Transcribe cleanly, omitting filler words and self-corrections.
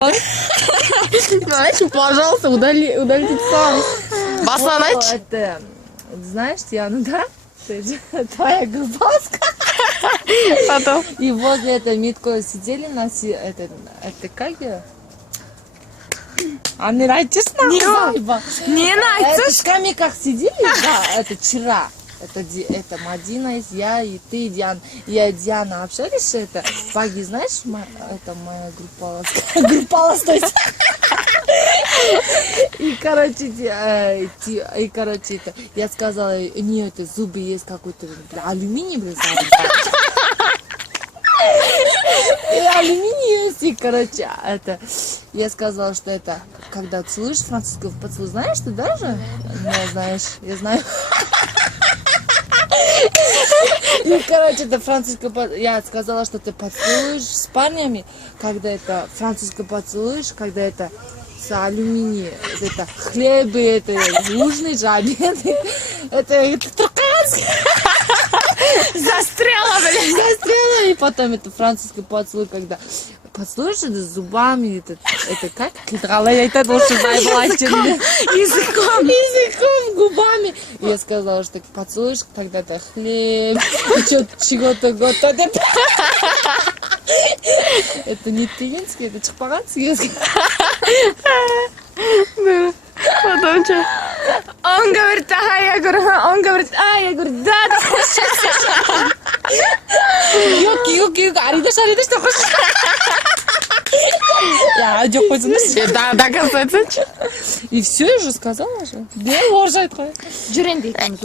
Знаешь, пожалуйста, удалить сам. Басан айтшы. Это, знаешь, Диана, да? Ты же твоя группаска. Потом. И возле этой Митко сидели на это как ее? А не найтись на. Не Это найтись. в скамейках сидели, да, это вчера. Это Мадина, я и ты, Диана. Я и Диана общались, это Паги, знаешь, это моя группа, то есть. И, короче, это, я сказала, у нее это зубы есть какой-то, алюминий, блин, и алюминий есть, и, короче, это, я сказала, что это, когда целуешь французского поцелуй, знаешь ты даже? Не знаешь, я знаю. И, короче, это французское, я сказала, что ты поцелуешь с парнями, когда это французское поцелуешь, когда это с алюминием, это хлебы, это южный же обед, это турканский. Застряла, блин. Застряла, и потом это французский поцелуй, когда поцелуешь это зубами, это как? Я это лучше заебала. Языком, губами. И я сказала, что ты поцелуешь, когда это хлеб, чего-то готовят. Это не тыгинский, это чехпаганский. Потом что? Он говорит, ага, я говорю, он говорит, я говорю, да, Yok, аридаш, что хочешь. Я жоқ қойсаңыз. Да, касается. И все, я же сказала же. Жүрен дейтіміз